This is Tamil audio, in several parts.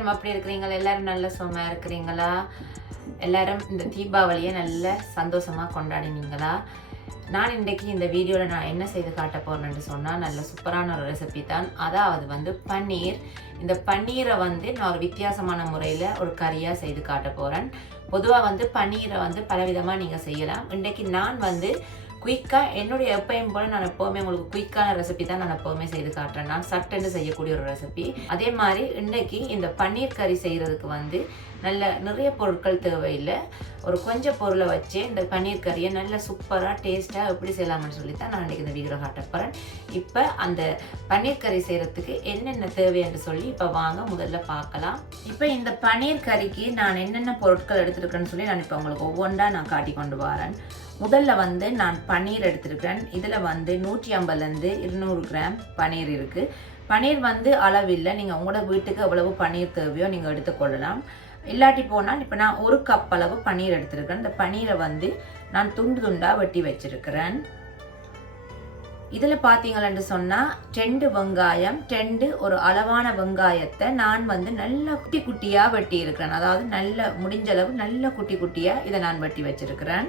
எல்லாரும் அப்படி இருக்கிறீங்களா? எல்லாரும் நல்ல சுகமா இருக்கிறீங்களா? எல்லாரும் இந்த தீபாவளியை நல்ல சந்தோஷமா கொண்டாடினீங்களா? நான் இன்றைக்கு இந்த வீடியோவில் நான் என்ன செய்து காட்ட போகிறேன்னு சொன்னால் நல்ல சூப்பரான ஒரு ரெசிபி தான். அதாவது பன்னீர். இந்த பன்னீரை நான் ஒரு வித்தியாசமான முறையில் ஒரு கறியாக செய்து காட்ட போகிறேன். பொதுவாக பன்னீரை பலவிதமாக நீங்கள் செய்யலாம். இன்றைக்கு நான் குயிக்காக என்னுடைய எப்பயும் போல் நான் எப்போவுமே உங்களுக்கு குயிக்கான ரெசிபி தான் நான் எப்போவுமே செய்து காட்டுறேன். நான் சட்டுன்னு செய்யக்கூடிய ஒரு ரெசிபி. அதே மாதிரி இன்றைக்கி இந்த பன்னீர் கறி செய்கிறதுக்கு நிறைய பொருட்கள் தேவையில்லை. ஒரு கொஞ்சம் பொருளை வச்சு இந்த பன்னீர் கறியை நல்ல சூப்பராக டேஸ்ட்டாக எப்படி செய்யலாம்னு சொல்லி தான் நான் இன்றைக்கி இந்த வீடியோ காட்ட போகிறேன். இப்போ அந்த பன்னீர் கறி செய்கிறதுக்கு என்னென்ன தேவைன்னு சொல்லி இப்போ வாங்க முதல்ல பார்க்கலாம். இப்போ இந்த பன்னீர் கறிக்கு நான் என்னென்ன பொருட்கள் எடுத்துருக்கேன்னு சொல்லி நான் இப்போ உங்களுக்கு ஒவ்வொன்றா நான் காட்டி கொண்டு வரேன். முதல்ல நான் பன்னீர் எடுத்துருக்கிறேன். இதில் 150லேருந்து 200 கிராம் பன்னீர் இருக்குது. பன்னீர் அளவில்லை, நீங்கள் உங்களோட வீட்டுக்கு எவ்வளவு பன்னீர் தேவையோ நீங்கள் எடுத்துக்கொள்ளலாம். இல்லாட்டி போனால் இப்போ நான் 1 கப் அளவு பன்னீர் எடுத்துருக்கிறேன். இந்த பன்னீரை நான் துண்டு துண்டாக வெட்டி வச்சிருக்கிறேன். இதில் பார்த்தீங்களன்னு சொன்னால் 2 வெங்காயம், 2 ஒரு அளவான வெங்காயத்தை நான் நல்ல குட்டி குட்டியாக வெட்டி இருக்கிறேன். அதாவது நல்ல முடிஞ்சளவு நல்ல குட்டி குட்டியாக இதை நான் வெட்டி வச்சிருக்கிறேன்.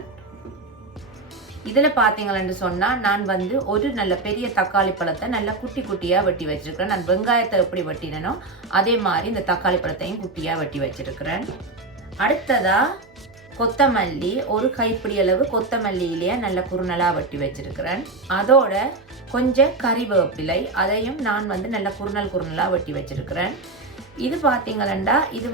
இதில் பார்த்தீங்களன்னு சொன்னால் நான் ஒரு நல்ல பெரிய தக்காளி பழத்தை நல்லா குட்டி குட்டியாக வெட்டி வச்சிருக்கிறேன். நான் வெங்காயத்தை எப்படி வெட்டினோ அதே மாதிரி இந்த தக்காளி பழத்தையும் குட்டியாக வெட்டி வச்சிருக்கிறேன். அடுத்ததாக கொத்தமல்லி, ஒரு கைப்பிடி அளவு கொத்தமல்லியிலேயே நல்ல குறுநலாக வெட்டி வச்சிருக்கிறேன். அதோட கொஞ்சம் கறிவேப்பிலை, அதையும் நான் நல்ல குறுநலாக வெட்டி வச்சிருக்கிறேன். இது பார்த்தீங்களா, இது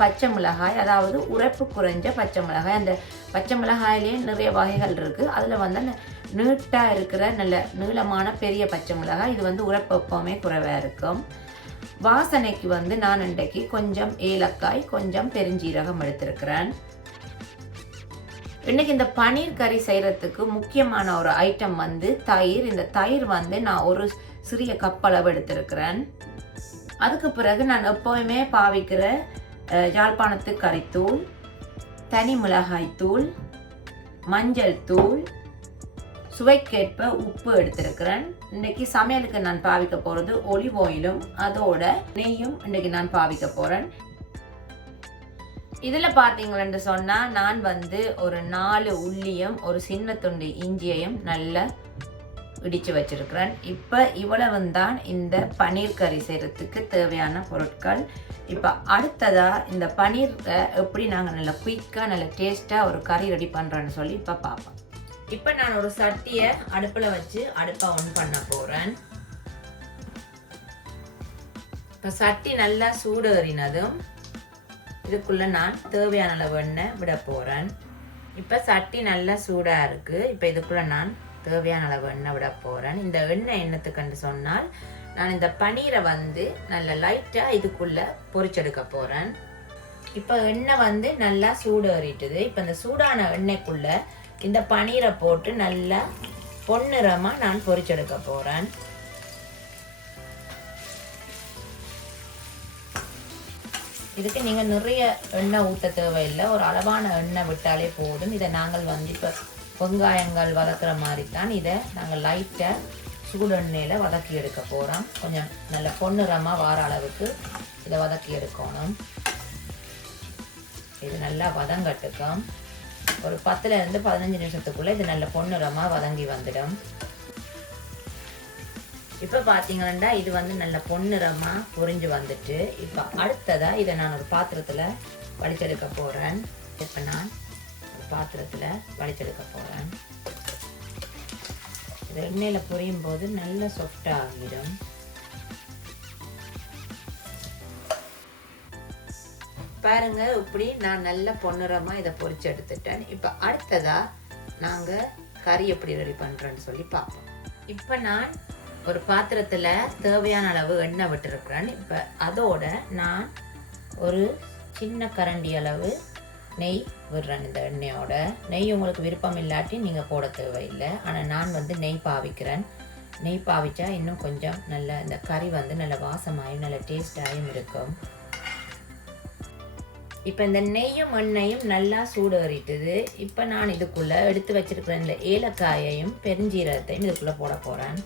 பச்சை மிளகாய், அதாவது உரைப்பு குறைஞ்ச பச்சை மிளகாய். அந்த பச்சை மிளகாயிலே நிறைய வகைகள் இருக்குது. அதில் நீட்டாக இருக்கிற நல்ல நீளமான பெரிய பச்சை மிளகாய். இது உரைப்பு எப்பவுமே குறைவாக இருக்கும். வாசனைக்கு நான் இன்றைக்கு கொஞ்சம் ஏலக்காய், கொஞ்சம் பெருஞ்சீரகம் எடுத்திருக்கிறேன். இன்னைக்கு இந்த பன்னீர் கறி செய்கிறதுக்கு முக்கியமான ஒரு ஐட்டம் தயிர். இந்த தயிர் நான் ஒரு சிறிய கப் அளவு எடுத்திருக்கிறேன். அதுக்கு பிறகு நான் எப்போவுமே பாவிக்கிற யாழ்ப்பாணத்து கறித்தூள், தனி மிளகாய் தூள், மஞ்சள் தூள், சுவைக்கேற்ப உப்பு எடுத்திருக்கிறேன். இன்னைக்கு சமையலுக்கு நான் பாவிக்க போகிறது ஒலிவ் ஆயிலும் அதோட நெய்யும் இன்னைக்கு நான் பாவிக்க போகிறேன். இதில் பார்த்தீங்களன்னு சொன்னால் நான் ஒரு 4 உள்ளியும் ஒரு சின்ன துண்டு இஞ்சியையும் நல்லா இடித்து வச்சிருக்கிறேன். இப்போ இவ்வளவு தான் இந்த பன்னீர் கறி செய்கிறதுக்கு தேவையான பொருட்கள். இப்போ அடுத்ததாக இந்த பன்னீரை எப்படி நாங்கள் நல்லா குயிக்காக நல்ல டேஸ்ட்டாக ஒரு கறி ரெடி பண்ணுறேன்னு சொல்லி இப்போ பார்ப்போம். இப்போ நான் ஒரு சட்டியை அடுப்பில் வச்சு அடுப்பை ஆன் பண்ண போகிறேன். இப்போ சட்டி நல்லா சூடேறினதும் இதுக்குள்ளே நான் தேவையான அளவு எண்ணெய் விட போகிறேன். இப்போ சட்டி நல்லா சூடாக இருக்குது. இப்போ இதுக்குள்ளே நான் தேவையான அளவு எண்ணெய் விட போகிறேன். இந்த எண்ணெய் என்னத்துக்குன்னு சொன்னால் நான் இந்த பன்னீரை நல்ல லைட்டாக இதுக்குள்ளே பொரிச்செடுக்க போகிறேன். இப்போ எண்ணெய் நல்லா சூடேறிட்டுது. இப்போ இந்த சூடான எண்ணெய்க்குள்ளே இந்த பன்னீரை போட்டு நல்லா பொன்னிறமாக நான் பொரிச்செடுக்க போகிறேன். இதுக்கு நீங்கள் நிறைய எண்ணெய் ஊற்ற தேவையில்லை, ஒரு அளவான எண்ணெய் விட்டாலே போதும். இதை நாங்கள் இப்போ வெங்காயங்கள் வதக்குற மாதிரி தான் இதை நாங்கள் லைட்டாக சூடு எண்ணெயில் வதக்கி எடுக்க போகிறோம். கொஞ்சம் நல்ல பொன்னிறமாக வார அளவுக்கு இதை வதக்கி எடுக்கணும். இது நல்லா வதங்கட்டுக்கும். ஒரு 10லேருந்து 15 நிமிஷத்துக்குள்ளே இது நல்ல பொன்னிறமாக வதங்கி வந்துடும். இப்போ பார்த்தீங்கன்னா இது நல்ல பொன்னிறமாக பொரிஞ்சு வந்துட்டு, இப்போ அடுத்ததாக இதை நான் ஒரு பாத்திரத்தில் வடிச்செடுக்க போகிறேன். இப்போ நான் ஒரு பாத்திரத்தில் வடிச்செடுக்க போகிறேன். இது எண்ணெயில் பொரியும் போது நல்ல சாஃப்டாக ஆகிடும். பாருங்க, இப்படி நான் நல்ல பொன்னிறமாக இதை பொரிச்சு எடுத்துட்டேன். இப்போ அடுத்ததாக நாங்கள் கறி எப்படி ரெடி பண்ணுறேன்னு சொல்லி பார்ப்போம். இப்போ நான் ஒரு பாத்திரத்தில் தேவையான அளவு எண்ணெய் விட்டுருக்குறேன். இப்போ அதோட நான் ஒரு சின்ன கரண்டி அளவு நெய் விடுறேன். இந்த எண்ணெயோட நெய் உங்களுக்கு விருப்பம் இல்லாட்டி நீங்கள் போட தேவையில்லை. ஆனால் நான் நெய் பாவிக்கிறேன். நெய் பாவிச்சா இன்னும் கொஞ்சம் நல்ல இந்த கறி நல்ல வாசமாயும் நல்ல டேஸ்டாயும் இருக்கும். இப்போ இந்த நெய்யும் எண்ணெயும் நல்லா சூடேறிட்டுது. இப்போ நான் இதுக்குள்ளே எடுத்து வச்சிருக்கிற இந்த ஏலக்காயையும் பெருஞ்சீரகத்தையும் இதுக்குள்ளே போட போகிறேன்.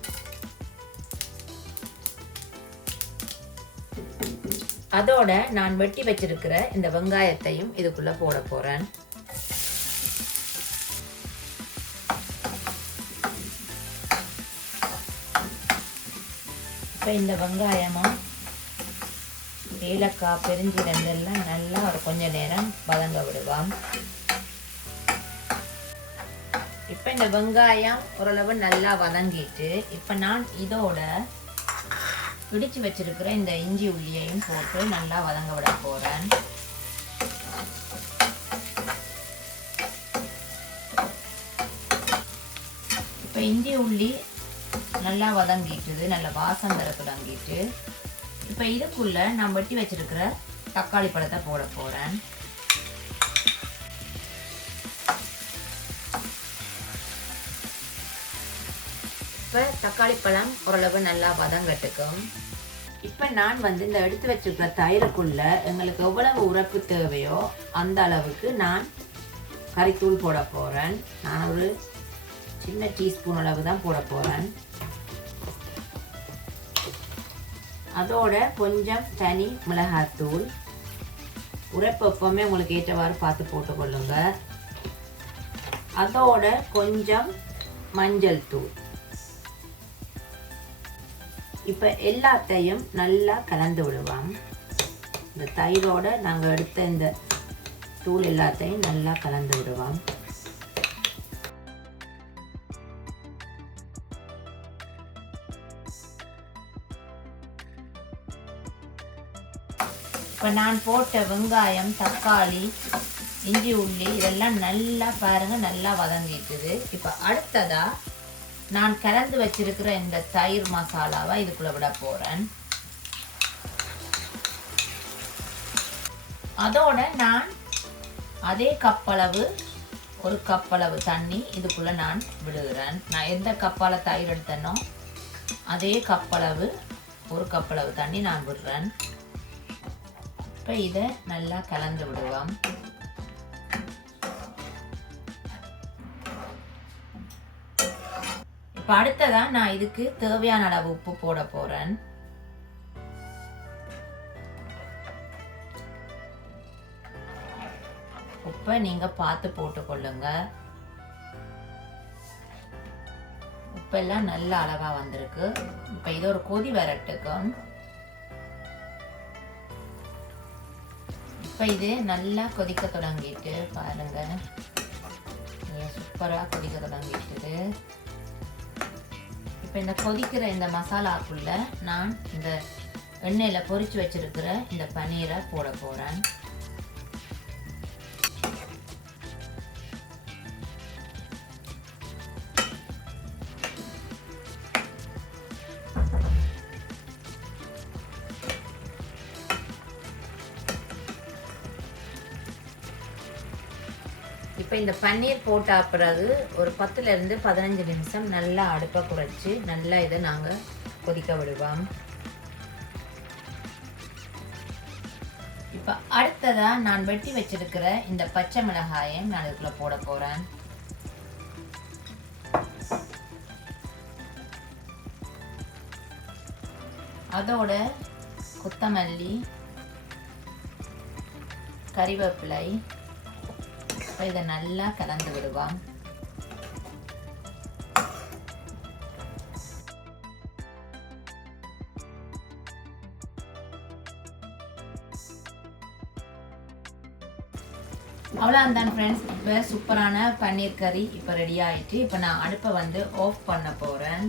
அதோட நான் வெட்டி வச்சிருக்கிற இந்த வெங்காயத்தையும் இதுக்குள்ள போட போறேன். இப்போ இந்த வெங்காயமும் ஏலக்காய் பெருஞ்சீரகம் எல்லாம் நல்லா ஒரு கொஞ்ச நேரம் வதங்க விடுவோம். இப்போ இந்த வெங்காயம் ஓரளவு நல்லா வதங்கிட்டு இப்போ நான் இதோட பிடிச்சு வச்சிருக்கிற இந்த இஞ்சி உள்ளியையும் போட்டு நல்லா வதங்க விட போறேன். இப்போ இஞ்சி உள்ளி நல்லா வதங்கிட்டுது, நல்ல வாசம் தர தொடங்கிட்டு இப்போ இதுக்குள்ள நான் வெட்டி வச்சிருக்கிற தக்காளி பழத்தை போட போறேன். இப்போ தக்காளி பழம் ஓரளவு நல்லா வதங்கட்டுக்கும். இப்போ நான் இந்த எடுத்து வச்சிருக்கிற தயிருக்குள்ள எங்களுக்கு எவ்வளவு உரப்பு தேவையோ அந்த அளவுக்கு நான் கறித்தூள் போட போறேன். நான் ஒரு சின்ன டீஸ்பூன் அளவு தான் போட போறேன். அதோட கொஞ்சம் தனி மிளகாத்தூள், உரைப்பு எப்பவுமே உங்களுக்கு ஏற்றவாறு பார்த்து போட்டுக்கொள்ளுங்க. அதோட கொஞ்சம் மஞ்சள் தூள். இப்போ எல்லாத்தையும் நல்லா கலந்து விடுவோம். இந்த தயிரோட நாங்கள் எடுத்த இந்த தூள் எல்லாத்தையும் நல்லா கலந்து விடுவோம். இப்போ நான் போட்ட வெங்காயம், தக்காளி, இஞ்சி உள்ளி இதெல்லாம் நல்லா பாருங்க நல்லா வதங்கிட்டுது. இப்போ அடுத்ததா நான் கலந்து வச்சிருக்கிற இந்த தயிர் மசாலாவை இதுக்குள்ள விட போறேன். அதோட நான் அதே கப்பளவு ஒரு கப்பளவு தண்ணி இதுக்குள்ள நான் விடுகிறேன். நான் எந்த கப்பால தயிர் எடுத்தனோ அதே கப்பளவு ஒரு கப்பளவு தண்ணி நான் விடுறேன். இப்போ இதை நல்லா கலந்து விடுவோம். இப்போ அடுத்ததா நான் இதுக்கு தேவையான அளவு உப்பு போட போறேன். உப்பை நீங்க பார்த்து போட்டுக்கொள்ளுங்க. உப்பெல்லாம் நல்ல அளவா வந்திருக்கு. இப்போ இது ஒரு கொதி வரட்டுக்கும். இப்போ இது நல்லா கொதிக்க தொடங்கிட்டு பாருங்க, சூப்பரா கொதிக்க தொடங்கிட்டு. இப்போ இந்த கொதிக்கிற இந்த மசாலாக்குள்ள நான் இந்த எண்ணெயில பொரிச்சு வச்சிருக்கிற இந்த பன்னீரை போட போறேன். இப்போ இந்த பன்னீர் போட்ட பிறகு ஒரு 10லேருந்து 15 நிமிஷம் நல்லா அடுப்பை குறைச்சி நல்லா இதை நாங்கள் கொதிக்க விடுவோம். இப்போ அடுத்ததா நான் வெட்டி வச்சிருக்கிற இந்த பச்சை மிளகாயை நான் இதுக்குள்ள போட போறேன். அதோட கொத்தமல்லி, கறிவேப்பிலை, இதை நல்லா கலந்து விடுவோம். அவ்வளோதான் ஃப்ரெண்ட்ஸ். இப்போ சூப்பரான பன்னீர் கறி இப்போ ரெடி ஆயிட்டு. இப்போ நான் அடுப்பை ஆஃப் பண்ண போறேன்.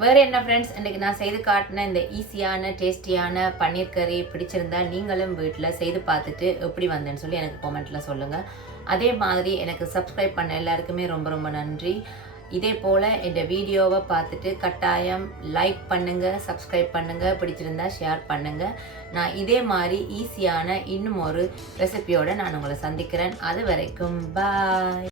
வேறு என்ன ஃப்ரெண்ட்ஸ், இன்றைக்கி நான் செய்து காட்டின இந்த ஈஸியான டேஸ்டியான பன்னீர் கறி பிடிச்சிருந்தால் நீங்களும் வீட்டில் செய்து பார்த்துட்டு எப்படி வந்தேன்னு சொல்லி எனக்கு கமெண்ட்டில் சொல்லுங்கள். அதே மாதிரி எனக்கு சப்ஸ்கிரைப் பண்ண எல்லாருக்குமே ரொம்ப ரொம்ப நன்றி. இதே போல் இந்த வீடியோவை பார்த்துட்டு கட்டாயம் லைக் பண்ணுங்கள், சப்ஸ்கிரைப் பண்ணுங்கள், பிடிச்சிருந்தா ஷேர் பண்ணுங்கள். நான் இதே மாதிரி ஈஸியான இன்னும் ஒரு ரெசிபியோடு நான் உங்களை சந்திக்கிறேன். அது வரைக்கும் பாய்.